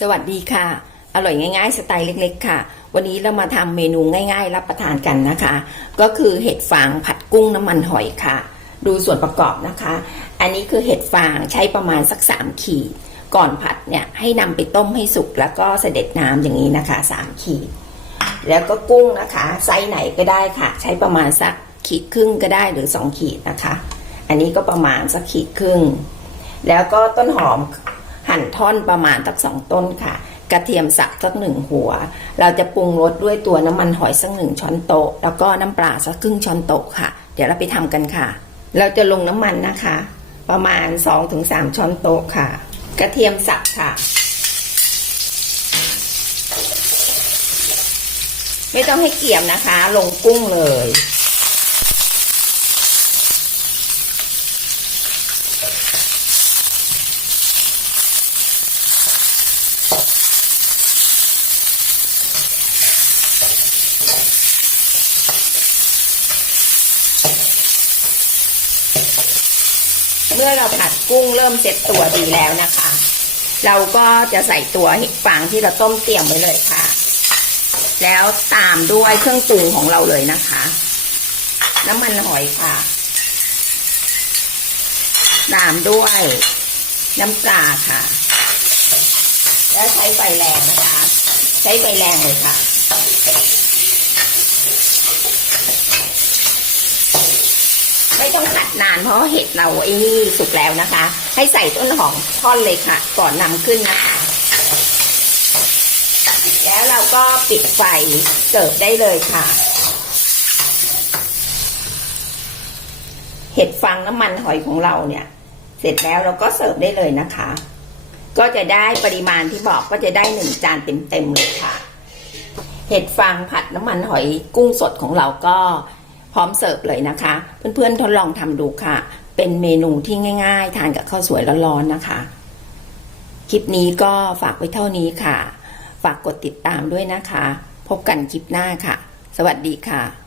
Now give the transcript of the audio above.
สวัสดีค่ะ อร่อยง่ายๆ สไตล์เล็ก ๆ ค่ะ วันนี้เรามาทำเมนูง่าย ๆ รับประทานกันนะคะ ก็คือเห็ดฟางผัดกุ้งน้ำมันหอยค่ะ ดูส่วนประกอบนะคะ อันนี้คือเห็ดฟางใช้ประมาณสักสามขีด ก่อนผัดเนี่ยให้นำไปต้มให้สุกแล้วก็เสด็จน้ำอย่างนี้นะคะสามขีด แล้วก็กุ้งนะคะไซส์ไหนก็ได้ค่ะ ใช้ประมาณสักขีดครึ่งก็ได้หรือสองขีดนะคะ อันนี้ก็ประมาณสักขีดครึ่ง แล้วก็ต้นหอม หั่นท่อนประมาณสักสองต้นค่ะ กระเทียมสับสักหนึ่งหัว เราจะปรุงรสด้วยตัวน้ำมันหอยสักหนึ่งช้อนโต๊ะแล้วก็น้ำปลาสักครึ่งช้อนโต๊ะค่ะ เดี๋ยวเราไปทำกันค่ะ เราจะลงน้ำมันนะคะ ประมาณ 2-3 ช้อนโต๊ะค่ะ กระเทียมสับค่ะ ไม่ต้องให้เกรียมนะคะ ลงกุ้งเลย เมื่อเราผัดกุ้งเริ่มเซ็ตตัวดีแล้วนะคะ เราก็จะใส่ตัวเห็ดฟางที่เราต้มเตรียมไว้เลยค่ะ แล้วตามด้วยเครื่องปรุงของเราเลยนะคะ น้ำมันหอยค่ะ ตามด้วยน้ำปลาค่ะ แล้วใช้ไฟแรงนะคะ ใช้ไฟแรงเลยค่ะ ไม่ต้องผัดนานเพราะเห็ดเราไอ้นี่สุกแล้วนะคะ ให้ใส่ต้นหอมท่อนเลยค่ะ ก่อนนำขึ้นนะคะ แล้วเราก็ปิดไฟเสิร์ฟได้เลยค่ะ เห็ดฟางน้ำมันหอยของเราเนี่ย เสร็จแล้วเราก็เสิร์ฟได้เลยนะคะ ก็จะได้ปริมาณที่บอกก็จะได้หนึ่งจานเต็มๆเลยค่ะ เห็ดฟางผัดน้ำมันหอยกุ้งสดของเราก็ พร้อมเสิร์ฟเลยนะคะ เพื่อนๆทดลองทำดูค่ะ เป็นเมนูที่ง่าย ๆ ทานกับข้าวสวยร้อนๆนะคะ คลิปนี้ก็ฝากไว้เท่านี้ค่ะ ฝากกดติดตามด้วยนะคะ พบกันคลิปหน้าค่ะ สวัสดีค่ะ